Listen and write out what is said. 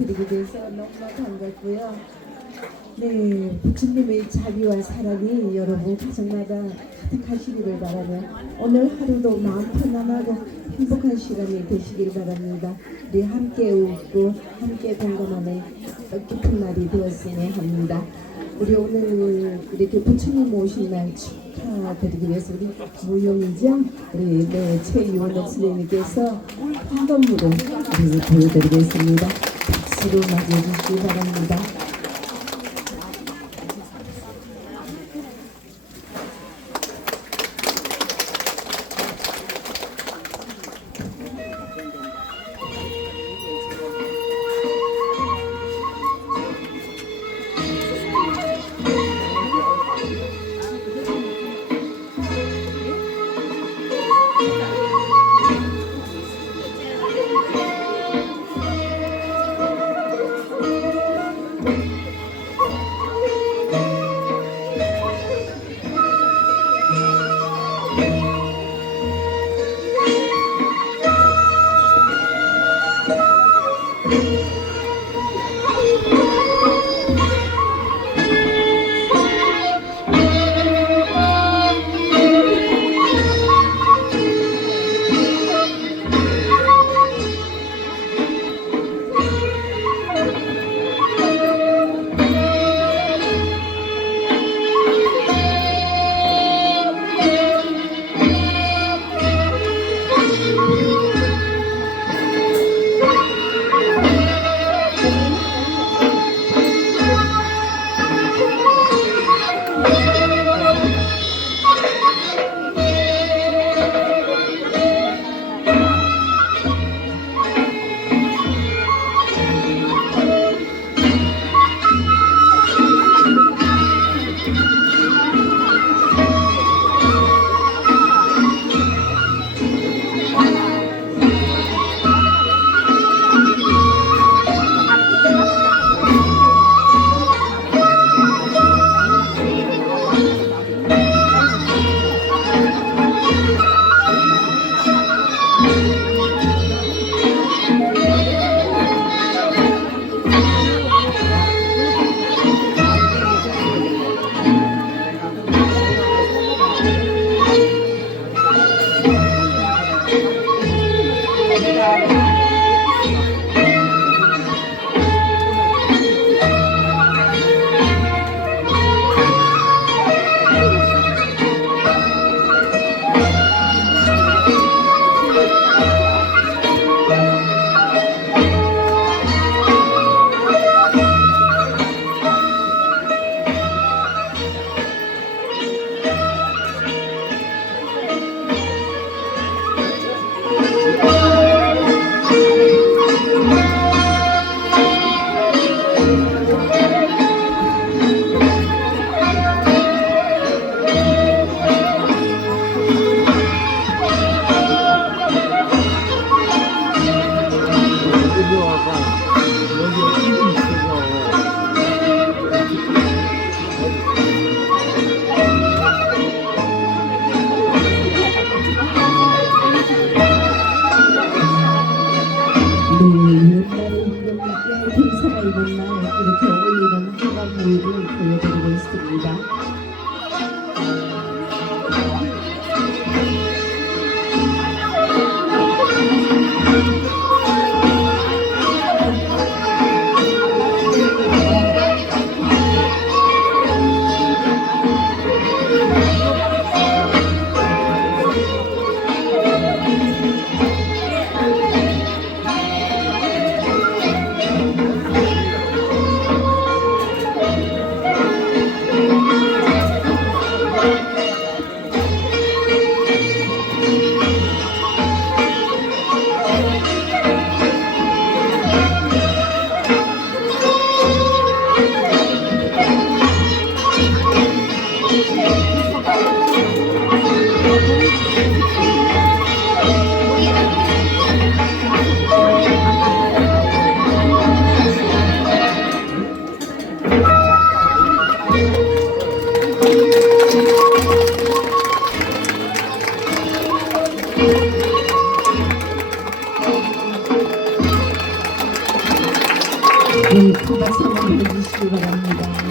드리게 돼서 너무나 반갑고요. 네, 부처님의 자비와 사랑이 여러분 가정마다 가득하시기를 바라며 오늘 하루도 마음 편안하고 행복한 시간이 되시길 바랍니다. 우리 함께 웃고 함께 공감하는 뜻깊은 날이 되었으면 합니다. 우리 오늘 이렇게 부처님 오신 날 축하드리기 위해서 우리 무용이죠? 우리 최유원옥 선생님께서 화건무를 우리 보여드리겠습니다. 박수로 맞이해주시기 바랍니다. 네, 큰 박수 한번 보내주시기 바랍니다.